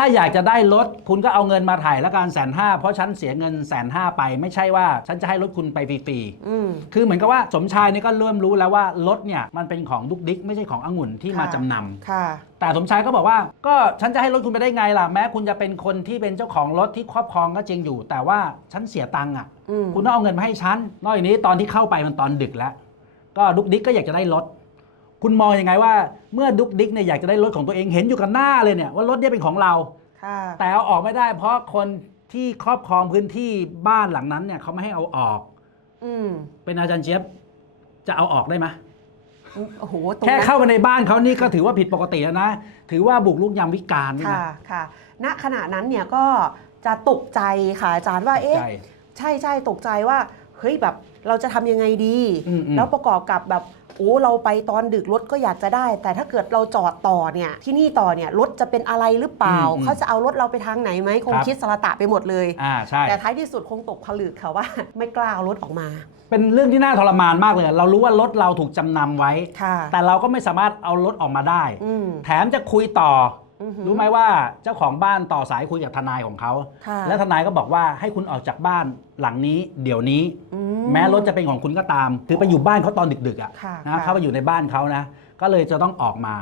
ถ้าอยากจะได้รถคุณก็เอาเงินมาถ่ายแล้วกันแสนห้าเพราะฉันเสียเงินแสนห้าไป ไม่ใช่ว่าฉันจะให้รถคุณไปฟรีอืม ๆคือเหมือนกับว่าสมชายเนี่ยก็เริ่มรู้แล้วว่ารถเนี่ยมันเป็นของดุกดิกไม่ใช่ขององุ่นที่มาค่ะ จำนำ ค่ะ แต่สมชายก็บอกว่า ก็ฉันจะให้รถคุณไปได้ไงล่ะ แม้คุณจะเป็นคนที่เป็นเจ้าของรถที่ครอบครองก็จริงอยู่ แต่ว่าฉันเสียตังค์อะ อืม คุณต้องเอาเงินมาให้ฉัน นอกจากนี้ตอนที่เข้าไปมันตอนดึกแล้ว ก็ดุกดิกก็อยากจะได้รถ คุณมองยังไงว่าเมื่อดุกดิกเนี่ยอยากจะได้รถของตัวเองเห็นอยู่กับหน้าเลยเนี่ยว่ารถเนี่ยเป็นของเรา ค่ะ แต่เอาออกไม่ได้ เพราะคนที่ครอบครองพื้นที่บ้านหลังนั้นเนี่ยเขาไม่ให้เอาออก อืมเป็นอาจารย์เจี๊ยบจะเอาออกได้ไหมโอ้โหตรงแค่นั้น เข้ามาในบ้านเขานี่ก็ถือว่าผิดปกติแล้วนะ ถือว่าบุกรุกยามวิกาลนี่ค่ะนะค่ะ ณ ขณะนั้นเนี่ยก็จะตกใจค่ะอาจารย์ว่า เอ๊ะ ใจ ใช่ใช่ตกใจว่า เฮ้ยแบบเราจะทำยังไงดี อืมอืมแล้วประกอบกับแบบ โอ้เราไปตอนดึกรถก็อยากจะได้ แต่ถ้าเกิดเราจอดต่อเนี่ยที่นี่ต่อเนี่ยรถจะเป็นอะไรหรือเปล่าอืมเขาจะเอารถเราไปทางไหนไหมคงครับคิดสละตะไปหมดเลย อ่าใช่ แต่ท้ายที่สุดคงตกผลึกค่ะว่า ไม่กล้าเอารถออกมา เป็นเรื่องที่น่าทรมานมากเลย เรารู้ว่ารถเราถูกจำนำไว้ ค่ะแต่เราก็ไม่สามารถเอารถออกมาได้ อืม แถมจะคุยต่ออือหือ รู้ไหมว่าเจ้าของบ้านต่อสายคุยกับทนายของเขาค่ะและทนายก็บอกว่าให้คุณออกจากบ้านหลังนี้เดี๋ยวนี้อืแม้รถจะเป็นของคุณก็ตามถือไปอยู่บ้านเขาตอนดึกๆอะค่ะนะค่ะเข้าไปอยู่ในบ้านเขานะ ก็เลยจะต้องออกมา